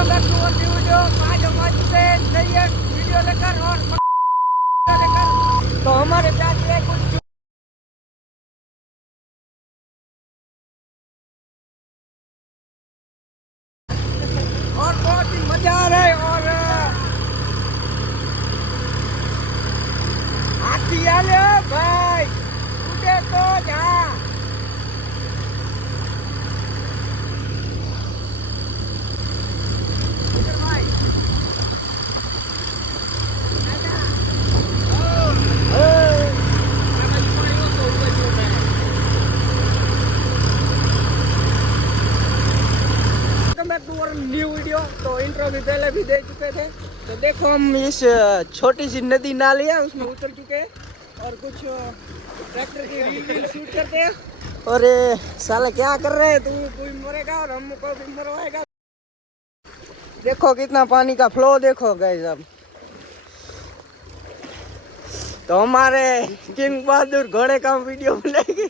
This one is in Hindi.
Welcome back to new video आज हम आ चुके हैं नई एक वीडियो लेकर और लेकर तो हमारे साथ ये कुछ और बहुत ही मज़ा आ रहा है और हाथी आले हो भाई उठे तो जा इधर भाई welcome back to our new video तो इंट्रो भी पहले भी दे चुके थे। तो देखो हम इस छोटी सी नदी नाली है, उसमें उतर चुके हैं और कुछ ट्रैक्टर की रील वील शूट करते हैं। और साले क्या कर रहे हैं? तू कोई मरेगा और हमको भी मरवाएगा। देखो कितना पानी का फ्लो देखो गए अब तो हमारे किंग बहादुर घोड़े का वीडियो बनाएँगे।